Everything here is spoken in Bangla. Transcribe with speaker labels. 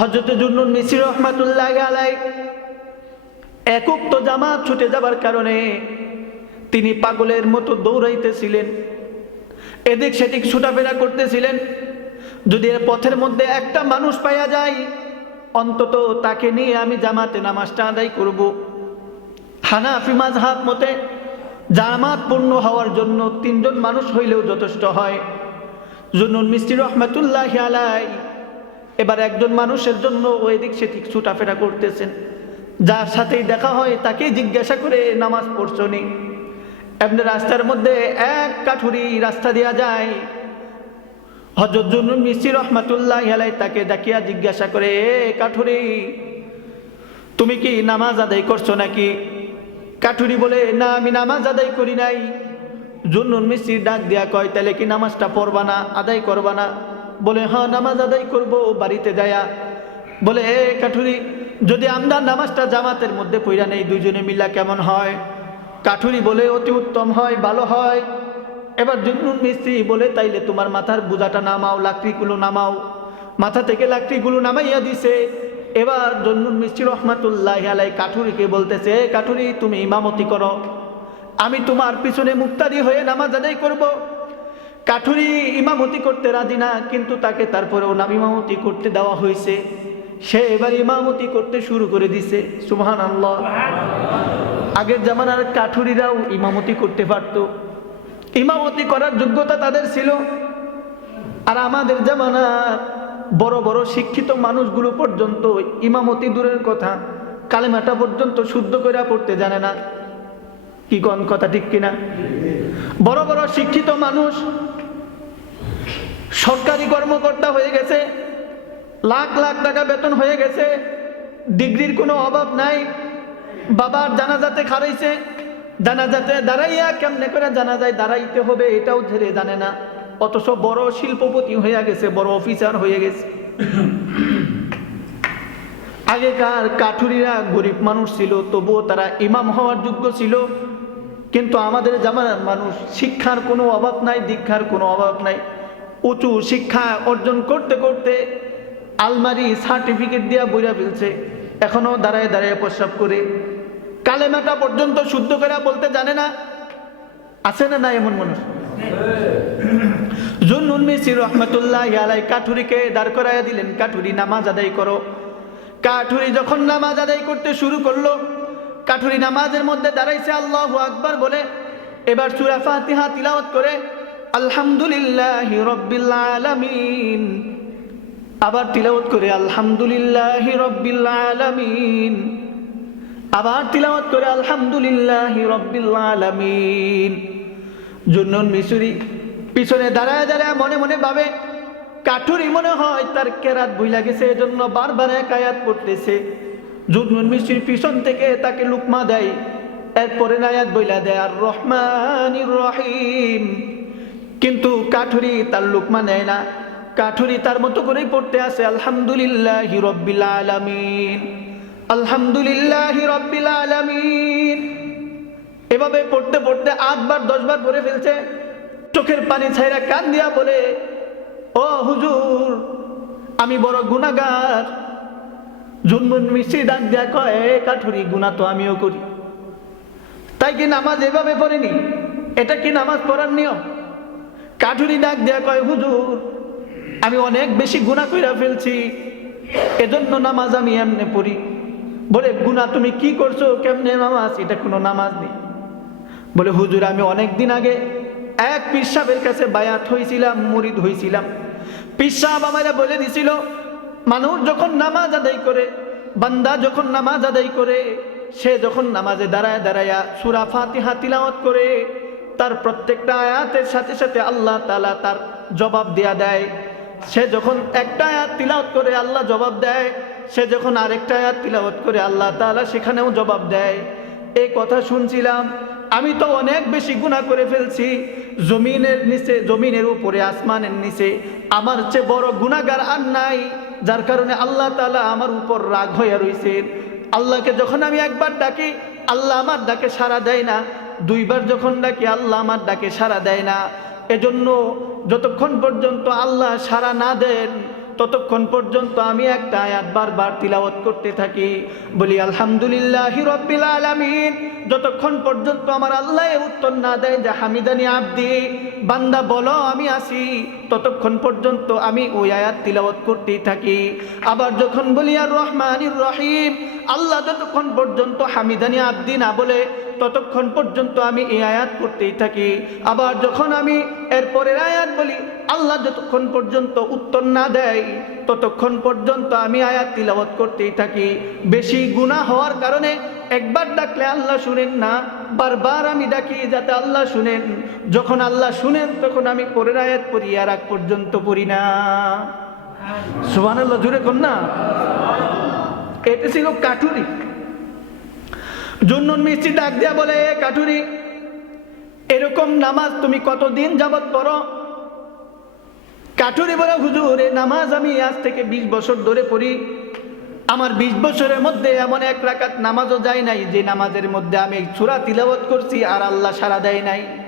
Speaker 1: হজরত জুন্নুন মিসির রহমাতুল্লাহ আলাই একক তো জামাত ছুটে যাবার কারণে তিনি পাগলের মতো দৌড়াইতেছিলেন। এদিক সেদিক ছুটাফেরা করতেছিলেন। যদি পথের মধ্যে একটা মানুষ পাইয়া যায়, অন্তত তাকে নিয়ে আমি জামাতে নামাজটা আদায় করব। হানাফি মাঝহাব মতে জামাত পূর্ণ হওয়ার জন্য তিনজন মানুষ হইলেও যথেষ্ট হয়। জুনুন মিস্ত্রি রহমাতুল্লাহ আলাই এবার একজন মানুষের জন্য ওই দিক সেদিক ছুটাফেরা করতেছেন। যার সাথেই দেখা হয় তাকেই জিজ্ঞাসা করে, নামাজ পড়ছনি এমনি রাস্তার মধ্যে এক কাঠুরি রাস্তা দেওয়া যায়। হজরত জুনুন মিস্ত্রি রহমাতুল্লাহ আলাই তাকে ডাকিয়া জিজ্ঞাসা করে, এ কাঠুরি, তুমি কি নামাজ আদায় করছ নাকি? কাঠুরি বলে, না, আমি নামাজ আদায় করি নাই। জুনুন মিস্ত্রি ডাক দিয়া কয়, তাহলে কি নামাজটা পড়বা না, আদায় করবা না? বলে হ্যাঁ নামাজ আদায় করব, বাড়িতে যায়া। বলে, এ কাঠুরি, যদি আমরা নামাজটা জামাতের মধ্যে পইরা নেই, দুইজনে মিল্লা কেমন হয়? কাঠুরি বলে, অতি উত্তম হয়, ভালো হয়। এবার জুনুন মিস্ত্রি বলে, তাইলে তোমার মাথার বোঝাটা নামাও, লাকড়িগুলো নামাও। মাথা থেকে লাকড়িগুলো নামাইয়া দিছে। এবার জন্নুন মিস্ত্রি রহমাতুল্লাহ আলাই কাঠুরিকে বলতেছে, "এ কাঠুরি, তুমি ইমামতি করো। আমি তোমার পিছনে মুক্তাদি হয়ে নামাজ আদায় করব। কাঠুরি ইমামতি করতে রাজি না, কিন্তু তাকে তারপরেও নাম ইমামতি করতে দেওয়া হয়েছে। সে এবার ইমামতি করতে শুরু করে দিছে। সুবহান আল্লাহ আগের জামানার কাঠুরিরাও ইমামতি করতে পারতো। ইমামতি করার যোগ্যতা তাদের ছিল। আর আমাদের জামানার বড় বড় শিক্ষিত মানুষগুলো পর্যন্ত ইমামতি দূরের কথা, কালেমাটা পর্যন্ত শুদ্ধ করে পড়তে জানে না। কি কোন কথা ঠিক কিনা? বড় বড় শিক্ষিত মানুষ, সরকারি কর্মকর্তা হয়ে গেছে, লাখ লাখ টাকা বেতন হয়ে গেছে, ডিগ্রির কোনো অভাব নাই, বাবার জানাজাতে খারাইছে জানাজাতে দাঁড়াইয়া কেমনে করে জানা যায় দাঁড়াইতে হবে এটাও ঝেড়ে জানে না। অথচ বড় শিল্পপতি হয়ে গেছে, বড় অফিসার হয়ে গেছে। আগেকার কাঠুরিরা গরিব মানুষ ছিল, তবুও তারা ইমাম হওয়ার যোগ্য ছিল। কিন্তু আমাদের জামানার মানুষ শিক্ষার কোনো অভাব নাই, দীক্ষার কোনো অভাব নাই। উঁচু শিক্ষা অর্জন করতে করতে আলমারি সার্টিফিকেট দিয়া বইরা ফেলছে। এখনও দাঁড়ায় দাঁড়ায় প্রস্রাব করে। কালেমাটা পর্যন্ত শুদ্ধ করে বলতে জানে না। আছে না না এমন মানুষ? জুন্নুন মিসির রহমতুল্লাহ আলাই, কাঠুরিকে দাঁড় করাইয়া দিলেন। কাঠুরি নামাজ আদায় করো। কাঠুরি যখন নামাজ আদায় করতে শুরু করল কাঠুরি নামাজের মধ্যে দাঁড়াইছে আল্লাহ আকবার বলে, এবার সুরা ফাতিহা তিলাওয়াত করে, আলহামদুলিল্লাহ রব্বিল আলামিন। আবার তিলাওয়াত করে, আলহামদুলিল্লাহ রব্বিল আলামিন। আবার তিলাওয়াত করে, আলহামদুলিল্লাহ রব্বিল আলামিন। জুন্নুন মিসুরি পিছনে দাঁড়ায় দাঁড়ায় মনে মনে ভাবে, কাঠুরি মনে হয় তার কেরাত বইলা গেছে, এজন্য বারবার এক আয়াত পড়তেছে। জুন্নুন মিসুরি পিছন থেকে তাকে লুকমা দেয়। এরপরে আয়াত বইলা দেয় আর রহমান রহিম। কিন্তু কাঠুরি তার লুকমা নেয় না। কাঠুরি তার মতো করেই পড়তে আসে, আলহামদুলিল্লাহ রব্বিল আলামিন। আলহামদুলিল্লাহ রব্বিল আলামিন। এভাবে পড়তে পড়তে আটবার দশবার পড়ে ফেলছে। চোখের পানি ছাইরা কান দিয়া বলে, ও হুজুর, আমি বড় গুণাগার জুনমুন মিষ্টি ডাক দেয়া কয়, "এ কাঠুরি গুণা তো আমিও করি। তাই কি নামাজ এভাবে পড়েনি? এটা কি নামাজ পড়ার নিয়ম? কাঠুরি ডাক দেয়া কয়, হুজুর, আমি অনেক বেশি গুণা কইরা ফেলছি, এজন্য নামাজ আমি এমনে পড়ি। বলে গুণা তুমি কি করছ? কেমনে নামাজ? এটা কোনো নামাজ নেই। বলে, হুজুর, আমি অনেক দিন আগে এক পিসাবের কাছে বায়াত হয়েছিলাম মুরিদ হয়েছিলাম পিসাব আমারে বলে দিছিল মানুষ যখন নামাজ আদায় করে, বান্দা যখন নামাজ আদায় করে, সে যখন নামাজে দাঁড়ায় দাঁড়ায়া সুরা ফাতিহা তিলাওয়াত করে, তার প্রত্যেকটা আয়াতের সাথে সাথে আল্লাহ তালা তার জবাব দেয়া দেয়। সে যখন একটা আয়াত তিলাওয়াত করে, আল্লাহ জবাব দেয়। সে যখন আরেকটা আয়াত তিলাওয়াত করে, আল্লাহ তাআলা সেখানেও জবাব দেয়। এই কথা শুনছিলাম আমি তো অনেক বেশি গুণা করে ফেলছি। জমিনের নিচে, জমিনের উপরে, আসমানের নিচে। আমার চেয়ে বড় গুণাগার আর নাই, যার কারণে আল্লাহ তালা আমার উপর রাগ হয়ে রয়েছেন আল্লাহকে যখন আমি একবার ডাকি, আল্লাহ আমার ডাকে সাড়া দেয় না। দুইবার যখন ডাকি, আল্লাহ আমার ডাকে সাড়া দেয় না। এজন্য যতক্ষণ পর্যন্ত আল্লাহ সাড়া না দেন ততক্ষণ পর্যন্ত আমি একটা আয়াত বারবার তিলাওয়াত করতে থাকি। বলি, আলহামদুলিল্লাহ রব্বিল আলামিন। যতক্ষণ পর্যন্ত আমার আল্লাহ উত্তর না দেয় যে, হামিদানি আব্দি, বান্দা বলো, আমি আসি ততক্ষণ পর্যন্ত আমি ওই আয়াত তিলাওয়াত করতেই থাকি। আবার যখন বলি, আর রহমানির রহিম। আল্লাহ যতক্ষণ পর্যন্ত হামিদানি আব্দি না বলে ততক্ষণ পর্যন্ত আমি এই আয়াত পড়তেই থাকি। আবার যখন আমি এরপরের আয়াত বলি, আল্লাহ যতক্ষণ পর্যন্ত উত্তর না দেয়, ততক্ষণ পর্যন্ত আমি আয়াত তিলাওয়াত করতেই থাকি। বেশি গুনাহ হওয়ার কারণে একবার ডাকলে আল্লাহ শুনেন না, বারবার আমি ডাকি যাতে আল্লাহ শুনেন। যখন আল্লাহ শুনেন, তখন আমি পরের আয়াত পড়ি, আর আগ পর্যন্ত পড়ি না। সুবান আল্লাহ জুড়ে না এটা ছিল কাঠুরি। জুন্নুন মিষ্টি ডাক দিয়া বলে, "এ কাঠুরি, এরকম নামাজ তুমি কতদিন যাবৎ পড়ো? কাঠুরি বলে, হুজুর, এ নামাজ আমি আজ থেকে বিশ বছর ধরে পড়ি। আমার বিশ বছরের মধ্যে এমন এক রাকাত নামাজও যায় নাই, যে নামাজের মধ্যে আমি সুরা তিলাবত করছি আর আল্লাহ সারা দেয় নাই।